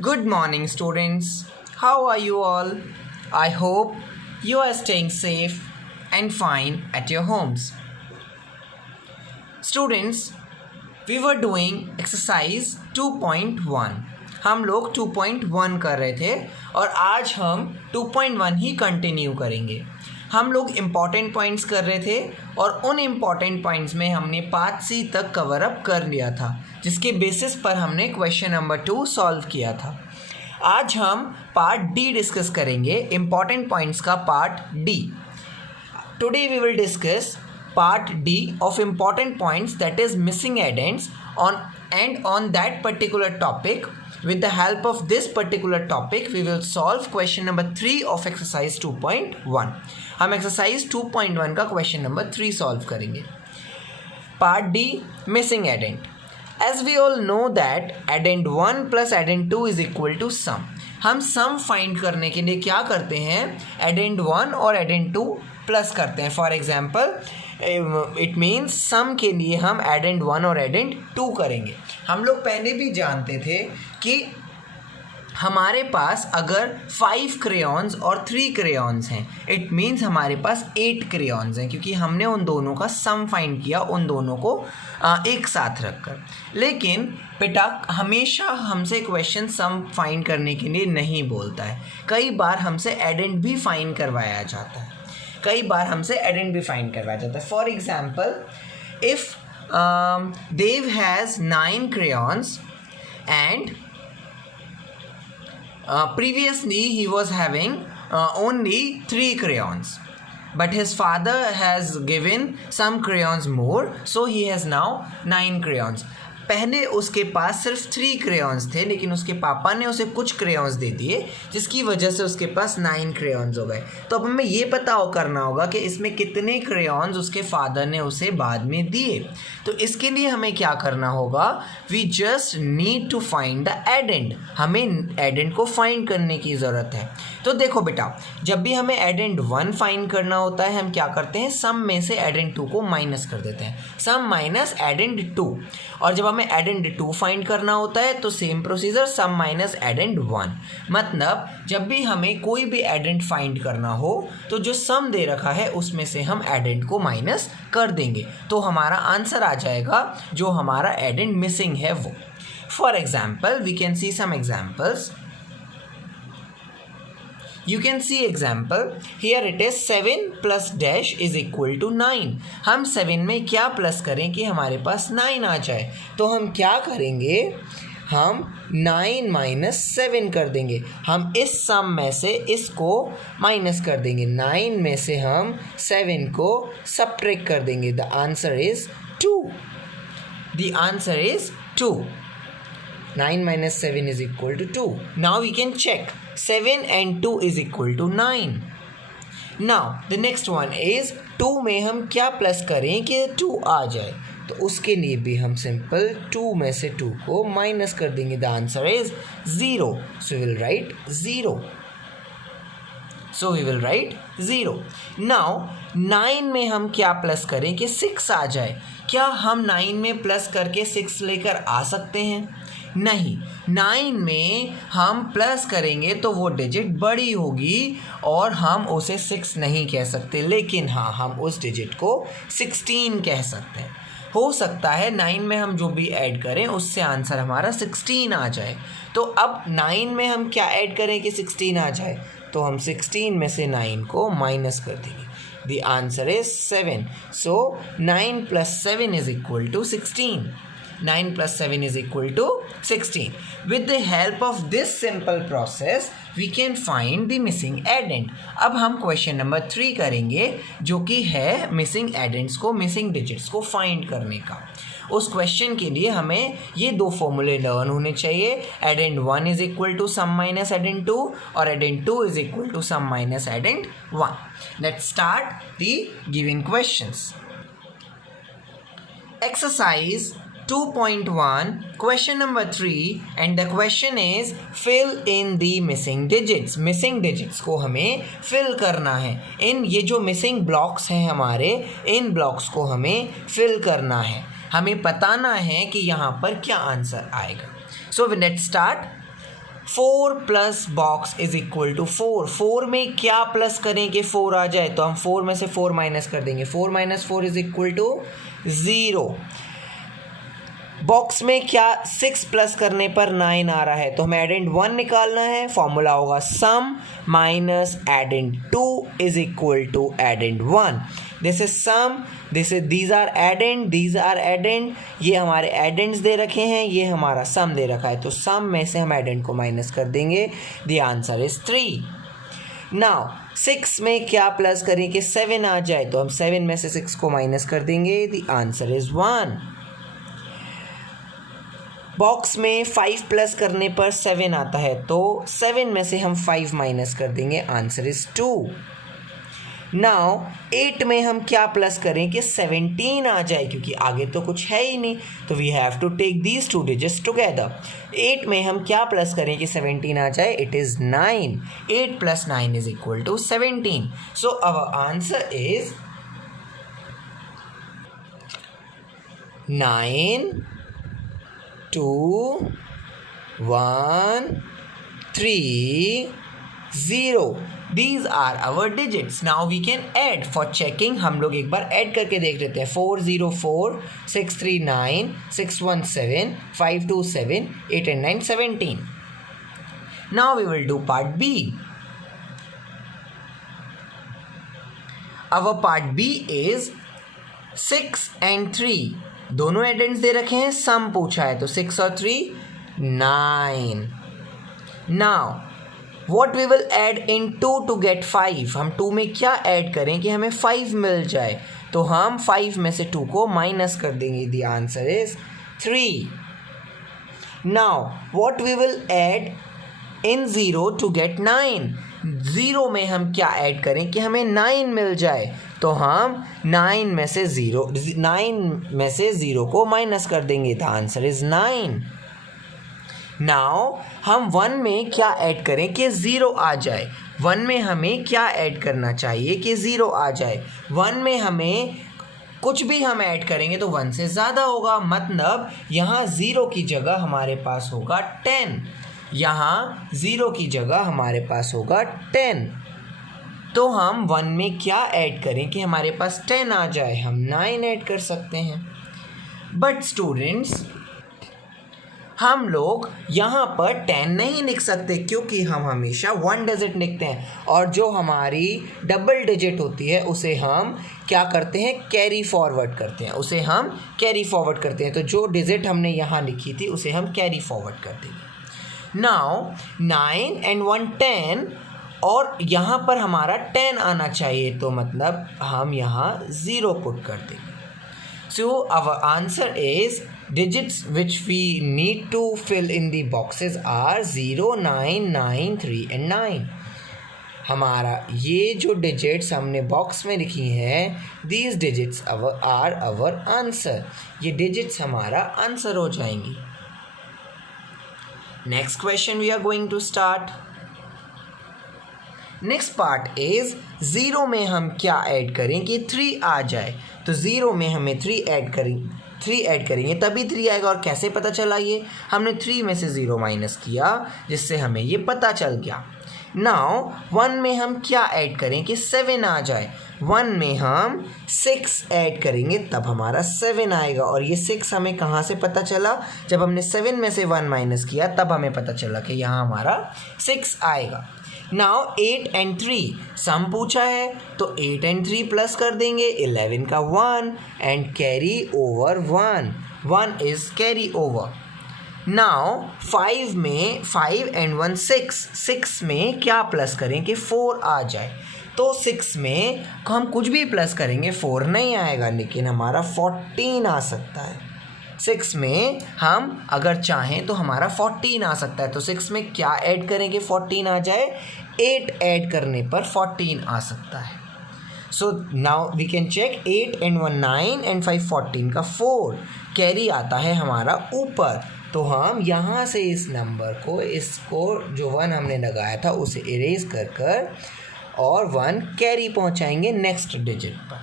Good morning, students. How are you all? I hope you are staying safe and fine at your homes. Students, we were doing exercise 2.1. हम लोग 2.1 कर रहे थे और आज हम 2.1 ही कंटिन्यू करेंगे. हम लोग इम्पॉर्टेंट पॉइंट्स कर रहे थे और उन इम्पॉर्टेंट पॉइंट्स में हमने पार्ट सी तक कवर अप कर लिया था, जिसके बेसिस पर हमने क्वेश्चन नंबर 2 सॉल्व किया था. आज हम पार्ट डी डिस्कस करेंगे, इम्पॉर्टेंट पॉइंट्स का part D. Today we will discuss part D of important points, that is missing addends, on that particular topic. With the help of this particular topic we will solve question number 3 of exercise 2.1. हम exercise 2.1 का question number 3 solve करेंगे. Part D, missing addend. As we all know that addend 1 plus addend 2 is equal to sum. हम sum find करने के लिए क्या करते हैं, addend 1 और addend 2 प्लस करते हैं. फॉर एग्जाम्पल इट मीन्स सम के लिए हम एडेंड 1 और एडेंड 2 करेंगे. हम लोग पहले भी जानते थे कि हमारे पास अगर 5 क्रेयॉन्स और 3 क्रेयॉन्स हैं, इट मीन्स हमारे पास 8 क्रेयॉन्स हैं, क्योंकि हमने उन दोनों का सम फाइंड किया, उन दोनों को एक साथ रखकर. लेकिन बेटा हमेशा हमसे क्वेश्चन सम फाइंड करने के लिए नहीं बोलता है. कई बार हमसे एडेंड भी फाइंड करवाया जाता है. For example if Dev has 9 crayons and previously he was having only 3 crayons, but his father has given some crayons more, so he has now 9 crayons. पहले उसके पास सिर्फ 3 क्रेयॉन्स थे, लेकिन उसके पापा ने उसे कुछ क्रेयॉन्स दे दिए, जिसकी वजह से उसके पास 9 क्रेयॉन्स हो गए. तो अब हमें ये पता करना होगा कि इसमें कितने क्रेयॉन्स उसके फादर ने उसे बाद में दिए. तो इसके लिए हमें क्या करना होगा, we just need to find the addend. हमें एडेंड को फाइंड करने की ज़रूरत है. तो देखो बेटा, जब भी हमें एडेंड 1 फाइंड करना होता है, हम क्या करते हैं, सम में से एडेंड 2 को माइनस कर देते हैं, सम माइनस एडेंड 2. और जब हमें एडेंड 2 फाइंड करना होता है तो सेम प्रोसीजर, सम माइनस एडेंड 1. मतलब जब भी हमें कोई भी एडेंड फाइंड करना हो तो जो सम दे रखा है उसमें से हम एडेंड को माइनस कर देंगे, तो हमारा आंसर आ जाएगा जो हमारा एडेंड मिसिंग है वो. For example we can see some examples. You can see example. Here it is 7 plus dash is equal to 9. हम 7 में क्या प्लस करें कि हमारे पास 9 आ जाए. तो हम क्या करेंगे, हम 9 माइनस 7 कर देंगे. हम इस सम में से इसको माइनस कर देंगे, 9 में से हम 7 को सब्ट्रैक्ट कर देंगे. The answer is 2. The answer is 2. 9 minus 7 is equal to 2. Now we can check. 7 and 2 is equal to 9. Now the next one is 2 में हम क्या प्लस करें कि 2 आ जाए. तो उसके लिए भी हम सिंपल 2 में से 2 को माइनस कर देंगे. The answer is 0. So we will write 0. Now 9 में हम क्या प्लस करें कि 6 आ जाए. क्या हम 9 में प्लस करके 6 लेकर आ सकते हैं? नहीं. 9 में हम प्लस करेंगे तो वो डिजिट बड़ी होगी और हम उसे 6 नहीं कह सकते, लेकिन हाँ हम उस डिजिट को 16 कह सकते हैं. हो सकता है 9 में हम जो भी ऐड करें उससे आंसर हमारा 16 आ जाए. तो अब 9 में हम क्या ऐड करें कि 16 आ जाए, तो हम 16 में से 9 को माइनस कर देंगे. The answer is 7. So 9 plus 7 is equal to 16. 9 plus 7 is equal to 16. With the help of this simple process we can find the missing addend. अब हम क्वेश्चन नंबर 3 करेंगे, जो कि है मिसिंग एडेंड्स को, मिसिंग डिजिट्स को फाइंड करने का. उस क्वेश्चन के लिए हमें ये 2 फॉर्मूले लर्न होने चाहिए. Addend 1 is equal to sum minus addend 2 और addend 2 is equal to sum minus addend 1. Let's start the given questions. Exercise 2.1 question number 3 and the question is fill in the missing digits. missing digits को हमें fill करना है. इन ये जो missing blocks हैं हमारे, इन blocks को हमें fill करना है. हमें बताना है कि यहाँ पर क्या आंसर आएगा. So let's start. 4 plus box is equal to 4। 4 में क्या प्लस करें कि 4 आ जाए, तो हम 4 में से 4 माइनस कर देंगे। 4 minus 4 is equal to 0। Box में क्या 6 प्लस करने पर 9 आ रहा है, तो हमें एडेंड 1 निकालना है। फॉर्मूला होगा sum minus addend 2 is equal to addend 1। This is sum, these are addend, ये हमारे एडेंड्स दे रखे हैं, ये हमारा सम दे रखा है, तो सम में से हम एडेंड को माइनस कर देंगे। The answer is 3। नाउ 6 में क्या प्लस करें कि 7 आ जाए, तो हम 7 में से 6 को माइनस कर देंगे। The answer is 1। बॉक्स में 5 प्लस करने पर 7 आता है, तो 7 में से हम 5 माइनस कर देंगे। Answer is 2। नाउ 8 में हम क्या प्लस करें कि 17 आ जाए, क्योंकि आगे तो कुछ है ही नहीं, तो we have to take these 2 digits together. 8 में हम क्या प्लस करें कि 17 आ जाए, it is 9। 8 plus 9 is equal to 17। So our answer is 9 2 1 3 0। These are our digits. Now we can add. For checking हम लोग एक बार ऐड करके देख लेते हैं। 404 639 617 527 8 and 9 17। Now we will do part B. Our part B is 6 and 3। दोनों एडेंड्स दे रखे हैं, सम पूछा है, तो 6 और 3 9। Now what we will add in 2 to get 5। हम 2 में क्या ऐड करें कि हमें 5 मिल जाए, तो हम 5 में से 2 को माइनस कर देंगे। The answer is 3। Now what we will add in 0 to get 9। 0 में हम क्या ऐड करें कि हमें 9 मिल जाए, तो हम 9 में से 0 को माइनस कर देंगे। The answer is 9। नाउ हम 1 में क्या ऐड करें कि 0 आ जाए। 1 में हमें क्या ऐड करना चाहिए कि 0 आ जाए। 1 में हमें कुछ भी हम ऐड करेंगे तो 1 से ज़्यादा होगा, मतलब यहाँ 0 की जगह हमारे पास होगा 10। यहाँ 0 की जगह हमारे पास होगा 10। तो हम 1 में क्या ऐड करें कि हमारे पास 10 आ जाए, हम 9 ऐड कर सकते हैं। बट स्टूडेंट्स, हम लोग यहाँ पर 10 नहीं लिख सकते, क्योंकि हम हमेशा 1 डिजिट लिखते हैं, और जो हमारी डबल डिजिट होती है उसे हम क्या करते हैं, कैरी फॉरवर्ड करते हैं। तो जो डिजिट हमने यहाँ लिखी थी उसे हम कैरी फॉरवर्ड कर देंगे। नाउ 9 and 1 10, और यहाँ पर हमारा 10 आना चाहिए, तो मतलब हम यहाँ 0 पुट कर देंगे। So our answer is digits which we need to fill in the boxes are 0, 9, 9, 3 and 9। हमारा ये जो डिजिट्स हमने बॉक्स में लिखी हैं, these digits are our answer। ये डिजिट्स हमारा आंसर हो जाएंगी। Next question we are going to start। Next part is 0 में हम क्या ऐड करें कि 3 आ जाए, तो 0 में हमें 3 ऐड करेंगे तभी 3 आएगा। और कैसे पता चला, ये हमने 3 में से 0 माइनस किया, जिससे हमें ये पता चल गया। नाउ 1 में हम क्या ऐड करें कि 7 आ जाए। 1 में हम 6 ऐड करेंगे तब हमारा 7 आएगा, और ये 6 हमें कहाँ से पता चला, जब हमने 7 में से 1 माइनस किया तब हमें पता चला कि यहाँ हमारा 6 आएगा। नाउ 8 and 3 सम पूछा है, तो 8 and 3 प्लस कर देंगे। 11 का 1 and carry over 1 is carry over. Now 5 में 5 and 1 6 में क्या प्लस करें कि 4 आ जाए, तो 6 में हम कुछ भी प्लस करेंगे 4 नहीं आएगा, लेकिन हमारा 14 आ सकता है। 6 में हम अगर चाहें तो हमारा 14 आ सकता है, तो 6 में क्या ऐड करें कि 14 आ जाए, 8 ऐड करने पर 14 आ सकता है। So now we can check 8 and 1 9 and 5 14 का 4 कैरी आता है हमारा ऊपर, तो हम यहाँ से इस नंबर को, इसको जो 1 हमने लगाया था उसे इरेज कर और 1 कैरी पहुँचाएंगे नेक्स्ट डिजिट पर।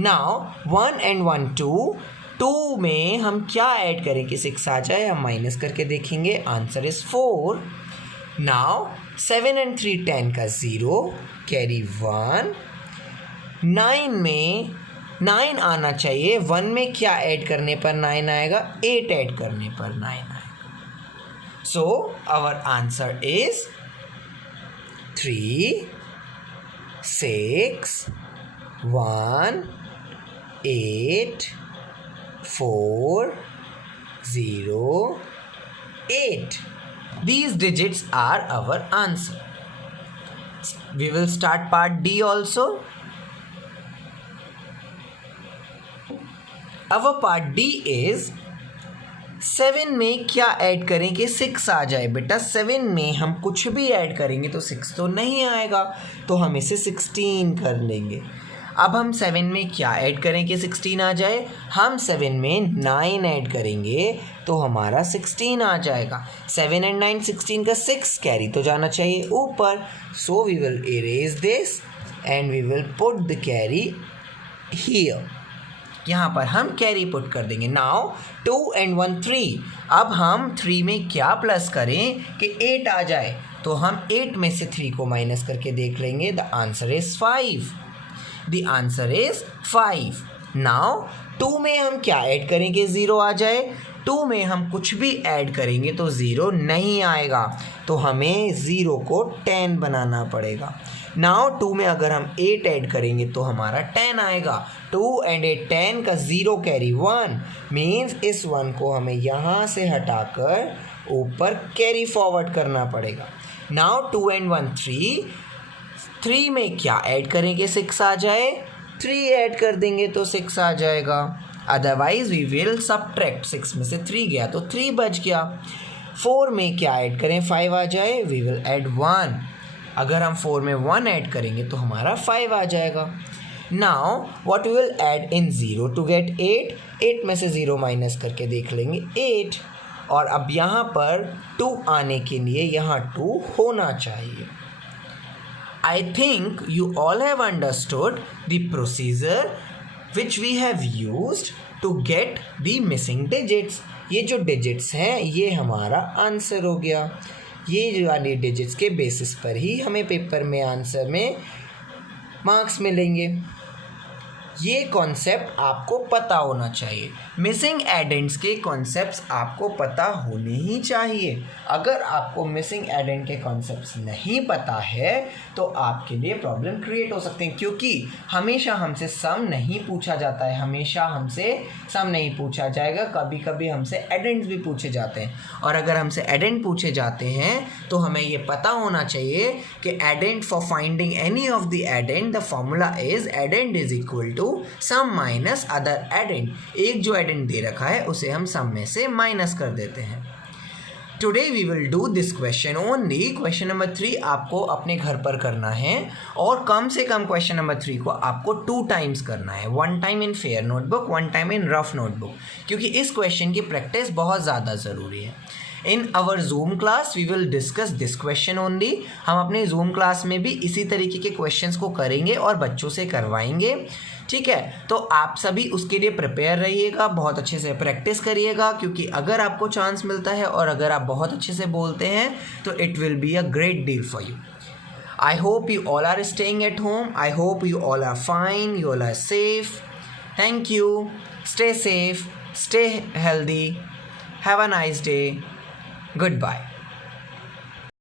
नाउ 1 and 1 2 में हम क्या ऐड करें कि 6 आ जाए, हम माइनस करके देखेंगे। Answer is 4। नाउ 7 and 3 10 का 0, कैरी 1. 9 में 9 आना चाहिए. 1 में क्या ऐड करने पर 9 आएगा? 8 ऐड करने पर 9 आएगा. So our answer is 3 6 1 8 4 0 8. These digits are our answer. We will start part D also. Our part D is 7 में क्या ऐड करें कि 6 आ जाए? बेटा 7 में हम कुछ भी ऐड करेंगे तो 6 तो नहीं आएगा, तो हम इसे 16 कर लेंगे. अब हम 7 में क्या ऐड करें कि 16 आ जाए? हम 7 में 9 ऐड करेंगे तो हमारा 16 आ जाएगा. 7 and 9 16 का 6 कैरी तो जाना चाहिए ऊपर. So we will erase this and we will put the carry here. यहाँ पर हम कैरी पुट कर देंगे. Now 2 and 1 3. अब हम 3 में क्या प्लस करें कि 8 आ जाए? तो हम 8 में से 3 को माइनस करके देख लेंगे. The answer is 5. The answer is 5. Now 2 में हम क्या ऐड करेंगे 0 आ जाए? 2 में हम कुछ भी ऐड करेंगे तो 0 नहीं आएगा, तो हमें 0 को 10 बनाना पड़ेगा. Now 2 में अगर हम 8 ऐड करेंगे तो हमारा 10 आएगा. 2 and 8 10 का 0 कैरी 1 मीन्स इस 1 को हमें यहाँ से हटाकर ऊपर कैरी फॉरवर्ड करना पड़ेगा. Now 2 and 1 3. 3 में क्या ऐड करेंगे 6 आ जाए? 3 ऐड कर देंगे तो 6 आ जाएगा. Otherwise we will subtract. 6 में से 3 गया तो 3 बच गया. 4 में क्या ऐड करें 5 आ जाए? We will add 1. अगर हम 4 में 1 ऐड करेंगे तो हमारा 5 आ जाएगा. Now what we will add in 0 to get 8? 8 में से 0 माइनस करके देख लेंगे 8. और अब यहाँ पर 2 आने के लिए यहाँ 2 होना चाहिए. I think you all have understood the procedure which we have used to get the missing digits. ये जो digits हैं ये हमारा आंसर हो गया. ये वाली digits के बेसिस पर ही हमें पेपर में आंसर में मार्क्स मिलेंगे. ये कॉन्सेप्ट आपको पता होना चाहिए. मिसिंग एडेंट्स के कॉन्सेप्ट्स आपको पता होने ही चाहिए. अगर आपको मिसिंग एडेंट के कॉन्सेप्ट्स नहीं पता है तो आपके लिए प्रॉब्लम क्रिएट हो सकते हैं, क्योंकि हमेशा हमसे सम नहीं पूछा जाता है. हमेशा हमसे सम नहीं पूछा जाएगा. कभी कभी हमसे एडेंट्स भी पूछे जाते हैं, और अगर हमसे एडेंट पूछे जाते हैं तो हमें ये पता होना चाहिए कि addend for finding any of the addend the formula is addend is equal to sum minus other addend. एक जो एडेंट दे रखा है उसे हम सम में से माइनस कर देते हैं. Today we will do this question only. Question number 3 आपको अपने घर पर करना है, और कम से कम क्वेश्चन नंबर 3 को आपको 2 टाइम्स करना है. 1 time in fair notebook, 1 time in rough notebook, क्योंकि इस क्वेश्चन की प्रैक्टिस बहुत ज़्यादा ज़रूरी है. In our Zoom class we will discuss this question only. हम अपने जूम क्लास में भी इसी तरीके के क्वेश्चंस को करेंगे और बच्चों से करवाएंगे. ठीक है, तो आप सभी उसके लिए प्रिपेयर रहिएगा, बहुत अच्छे से प्रैक्टिस करिएगा, क्योंकि अगर आपको चांस मिलता है और अगर आप बहुत अच्छे से बोलते हैं तो it will be a great deal for you. I hope you all are staying at home. I hope you all are fine. You all are safe. Thank you. Stay safe. Stay healthy. Have a nice day. Goodbye.